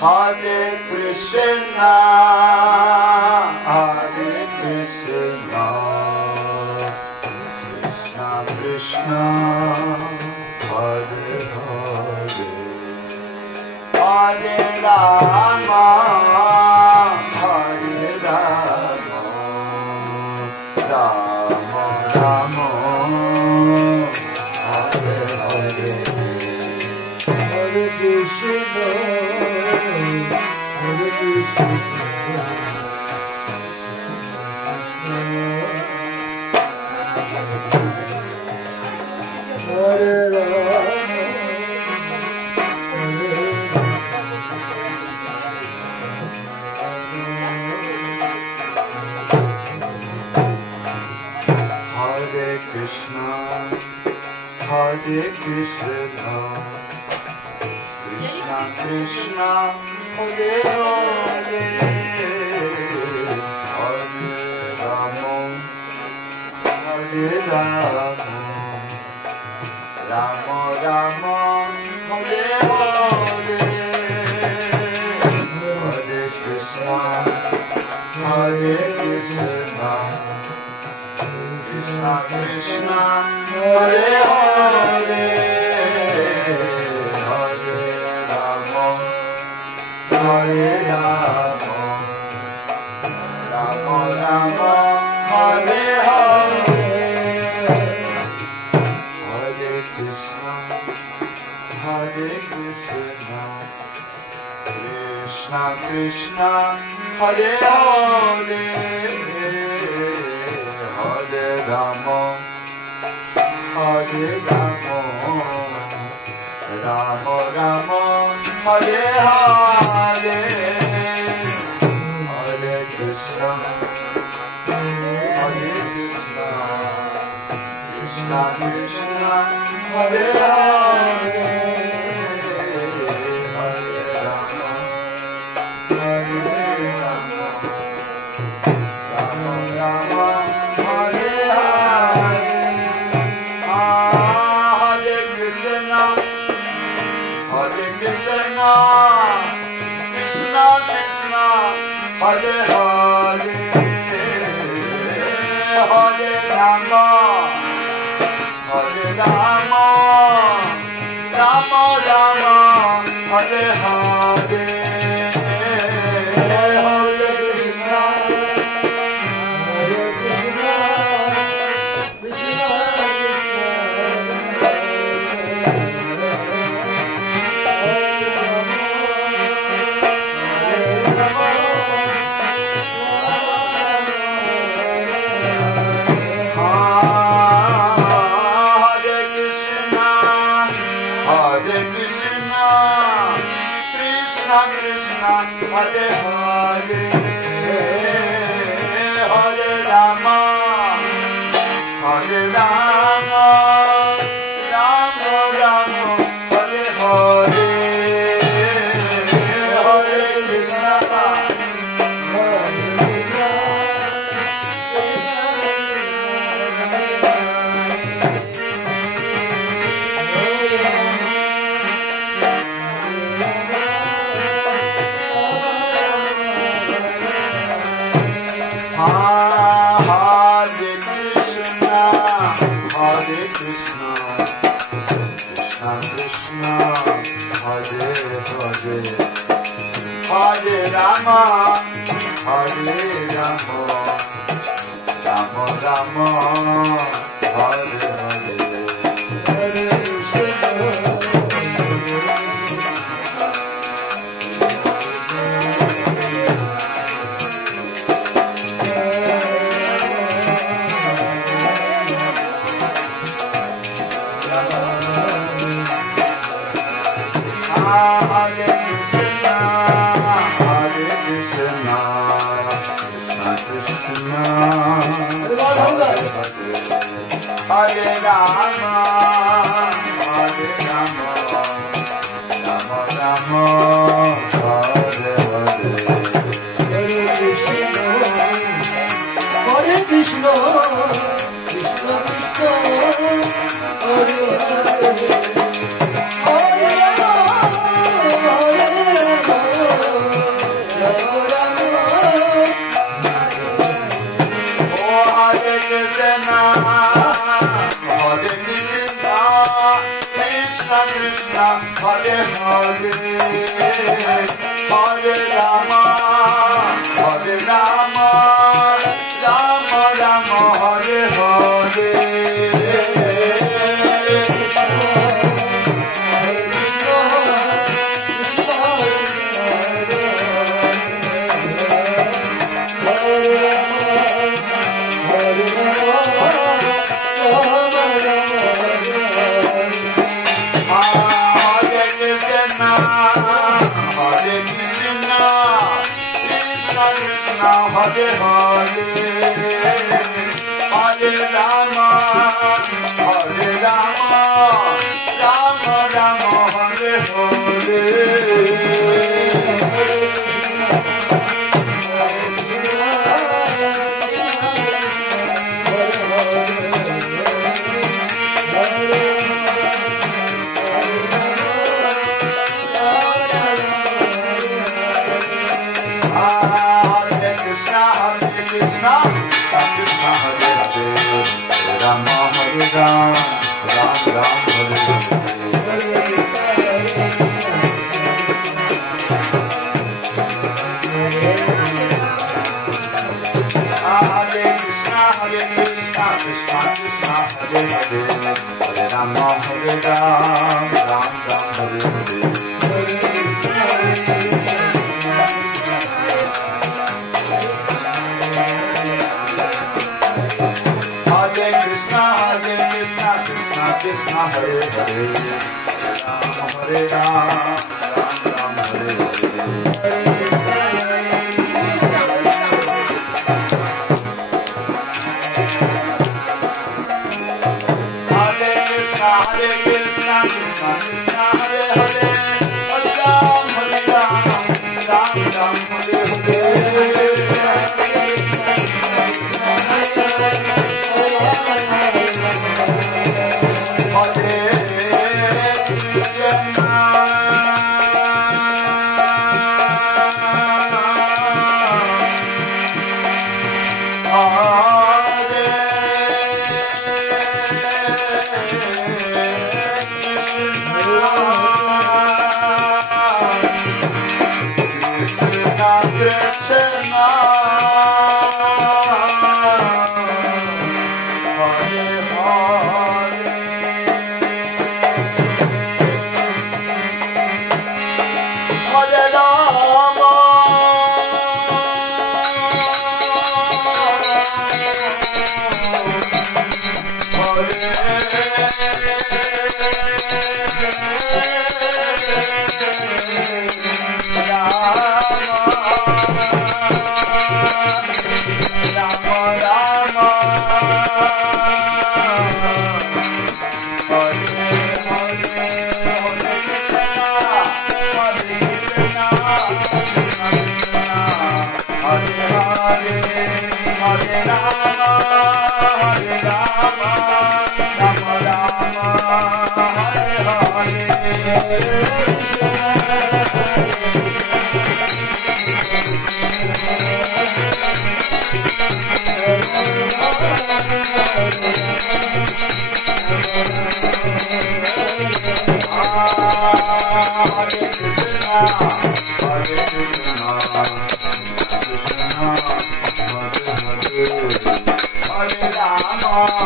Hare Krishna, Hare Krishna, Krishna Krishna, Hare Hare, Hare Rama, Hare Rama, Rama Rama, Hare Hare, Hare Krishna, Hare Krishna, Hare Rama, Hare Krishna, Hare Krishna, Krishna Krishna, Hare Hare, Hare Rama, Hare Rama, Rama Rama, Hare Hare, Hare Krishna, Hare Krishna, Krishna Krishna, Hare Hare, Hare Rama, Hare Rama, Rama Rama, Hare Hare, Hare Krishna, Hare Krishna, Krishna Krishna, Hare Hare, Hare Rama, Hare Rama, Rama Rama, Hare Hare, Hare Krishna, Hare Krishna, Krishna Krishna, Hare Hare, Hare Rama, Hare Rama, Rama Rama, Hare Hare, Hare Krishna, Hare Krishna, Krishna Krishna, Hare Hare, Hare Rama, Hare Rama, Rama Rama, Hare Hare, Hare Krishna, Hare Krishna, Krishna Krishna, Hare Hare, Hare Rama, Hare Rama, Rama Rama, Hare Hare, Hare Krishna, Hare Krishna, Hare Krishna, Hare Krishna, Krishna Krishna, Hare Hare, Hare Rama, Hare Rama, Rama Rama, Hare Hare, Hare Krishna, Hare Krishna, Hare Krishna, Krishna Krishna, Hare Hare, Hare Rama, Krishna, Hare Hare, Hare Rama, Hare Rama, Rama Rama, Hare Hare. Hare Hare, Hare Rama, Hare Rama, Rama Rama, Hare Hare. Hare Rama,